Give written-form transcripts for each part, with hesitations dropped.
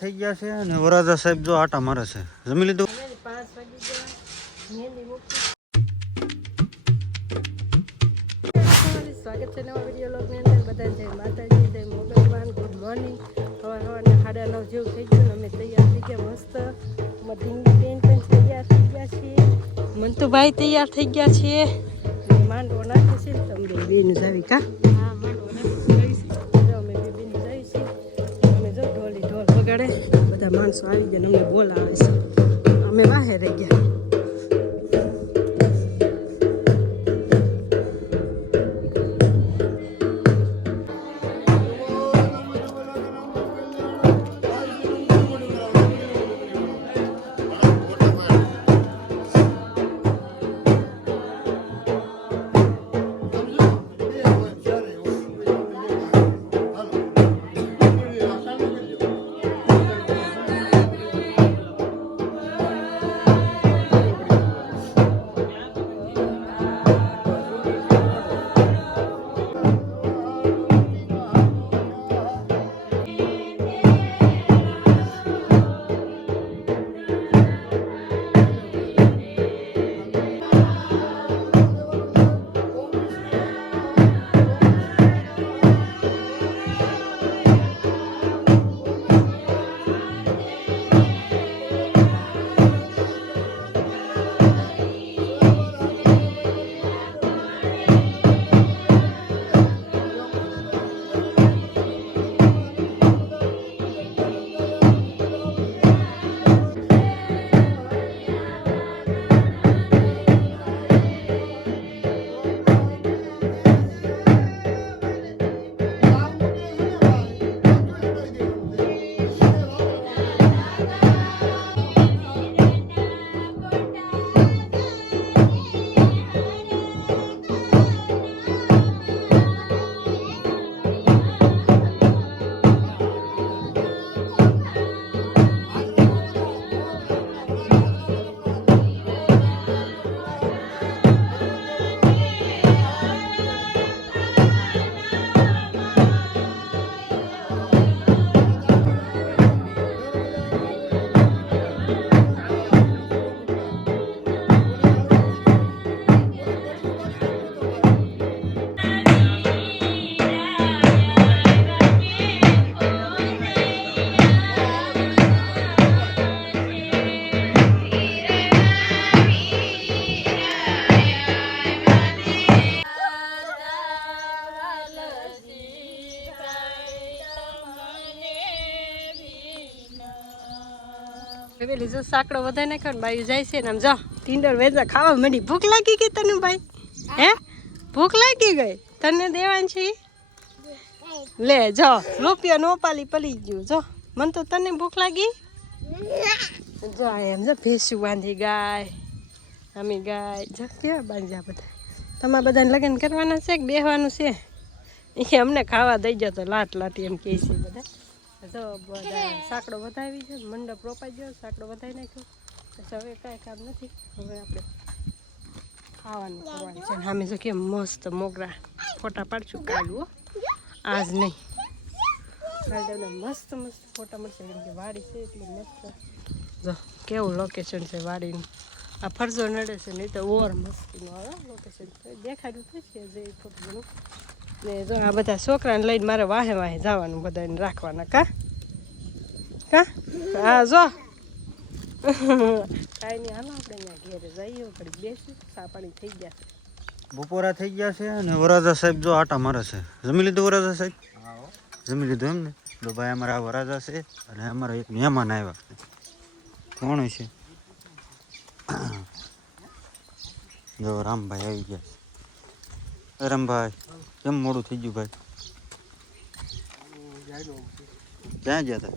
થઈ ગયા છે અને વરાજા સાહેબ જો આટા મારે છે. જમી લીધું? સ્વાગત છે નવા વિડીયો લોગની અંદર. બધા જય માતાજી, જય મોગલવાન, ગુડ મોર્નિંગ. સવારના 9:30 જેવું થઈ ગયું. અમે તૈયાર થઈ ગયા મસ્ત. ઢીંગી બેન પણ તૈયાર થઈ ગયા છીએ. મંતુભાઈ તૈયાર થઈ ગયા છીએ. માંડવો નાખે છે તમે બેન જાવી કા? હા, માંડવો નાખી અમે બેન જઈ છીએ. અમે જો ઢોલ વગાડે બધા માણસો આવી ગયા ને અમને બોલાવે છે. અમે બહાર રહી ગયા. પેલી જો સાકડો વધારે નાખ્યો ને બાયું જાય છે ને આમ જો ટીંડર વેચા ખાવા માંડી. ભૂખ લાગી ગઈ તને ભાઈ? હે ભૂખ લાગી ગઈ તને દેવાની છે? લે જો રૂપિયો નો પાલી પલી ગયું. જો મને તો તને ભૂખ લાગી. જો એમ જો ભેંસું બાંધી ગાય અમે ગાય જો કેવા બાંધ્યા બધા. તમારે બધાને લગ્ન કરવાના છે કે બેહવાનું છે? એ અમને ખાવા દઈ જતો લાટ લાટી એમ કહે છે બધા. જો બધા સાંકડો વધાવી છે, મંડપ રોપાઈ ગયો, સાંકડો વધાવી નાખ્યો. હવે કાંઈ કામ નથી. હવે આપણે ખાવાનું કરવાનું છે. સામે જો કેમ મસ્ત મોગરા ફોટા પાડશું કાઢવું આજ નહીં. કાલે મસ્ત મસ્ત ફોટા મળશે કેમ કે વાડી છે એટલે મસ્ત. જો કેવું લોકેશન છે વાડીનું. આ ફરજો નડે છે નહીં તો ઓર મસ્તીનું આવે લોકેશન. દેખાડ્યું થશે જે ફોટોનું. ને જો આ બધા છોકરાને લઈને મારે વાહે વાહે જવાનું બધાને રાખવાના કા કા હા જો કાંઈ નહીં હાલો આપણે અહીંયા ઘેરે જઈએ ઘડી બેસી ચા પાણી થઈ ગયા છે. બપોરા થઈ ગયા છે અને વરાજા સાહેબ જો આટા મારે છે. જમી લીધું વરાજા સાહેબ? જમી લીધું એમ ને? તો ભાઈ અમારા વરાજા છે અને અમારા એક મહેમાન આવ્યા. કોણ છે? જો રામભાઈ આવી ગયા. રામભાઈ કેમ મોડું થઈ ગયું ભાઈ? ક્યાં ગયા હતા?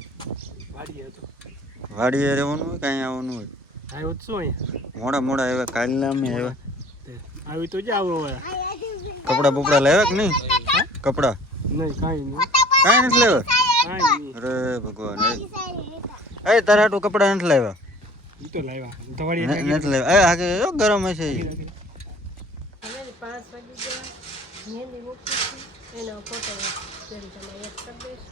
વાડીએ રહેવાનું હોય કાંઈ આવવાનું હોય? મોડા આવ્યા. કાલના અમે આવ્યા. કપડા બપડા લાવ્યા કે નહીં? કપડા કાંઈ નથી લાવ્યા? અરે ભગવાન એ તારા હાટું કપડા નથી લાવ્યા? નથી લાવ્યા. આગે ગરમ હશે. 5 વાગી ગયા. મહેંદી મૂકી એનો ફોટો કરી તમે એક કરી દઈશ.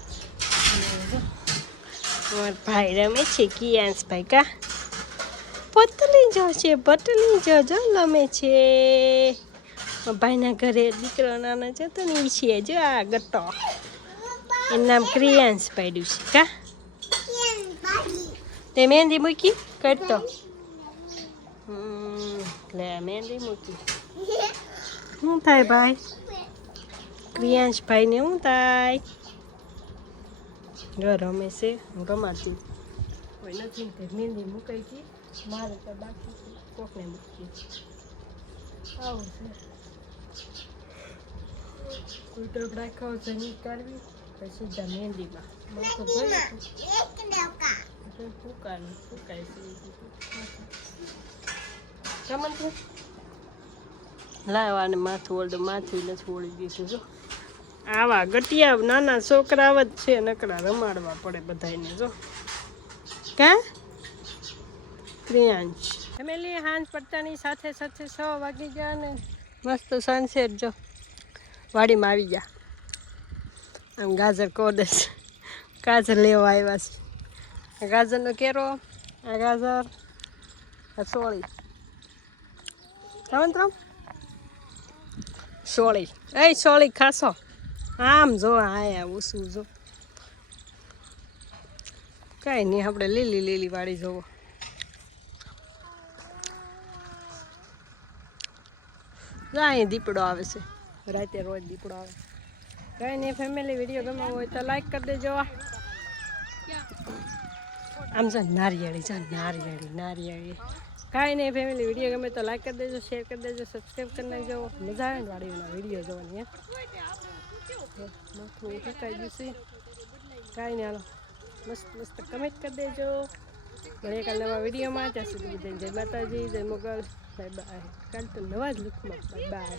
ભાઈ રમે છે કિયાંશ ભાઈ કા પતલી જો રમે છે ભાઈના ઘરે દીકરો નાનો જતો ને ઈ છે જો આ ગટ્ટો એનું નામ ક્રિયાંશ પાડ્યું છે કા તે મહેંદી મૂકી કરતો લે મહેંદી મૂકી શું થાય ભાઈ ક્રિયાંશ ભાઈને શું થાય જો રમે છે હું રમાતી કોઈ નથી તે મહેંદી મૂકાઈ ગઈ મારે તો બાકી કોકને મૂકી આવું છે કોઈ તો રાખાવ છે નહીં કાઢવી પછી સીધા મહેંદીમાં માથું ધોઈ ફૂકાય છે રમતું લાવવાને માથું ઓળું માથું નથી ઓળી દીધું જો આવા ગટિયા નાના છોકરા જ છે નકરા રમાડવા પડે બધાને જો કા પ્રિયાંશ ફેમિલી હાંજ પડતાની સાથે 6 વાગી ગયા ને મસ્ત સનસેટ જો વાડીમાં આવી ગયા આમ ગાજર કોદસ ગાજર લેવા આવ્યા છે ગાજરનો કેરો આ ગાજર આ સોળી સોળી ખાશો આમ જો આયા ઉસું જો કાંઈ નહીં આપણે લીલી વાળી જોવો અહીં દીપડો આવે છે રાતે રોજ દીપડો આવે કાંઈ નહીં ફેમિલી વિડીયો ગમે હોય તો લાઈક કરી દેજો આમ જો નારિયેળી કાંઈ નહીં ફેમિલી વિડીયો ગમે તો લાઈક કરી દેજો શેર કરી દેજો સબસ્ક્રાઈબ કરી નાખજો મજા આવે ને વાડીના વિડીયો જોવાની માથું ફૂંકાઈ ગયું છે કાંઈ નહીં હાલો મસ્ત કમેન્ટ કરી દેજો મળીએ કાલ નવા વિડીયોમાં ત્યાં સુધી જય માતાજી જય મોગલ બાય બાય કાલ તો નવા જ લુકમાં બાય બાય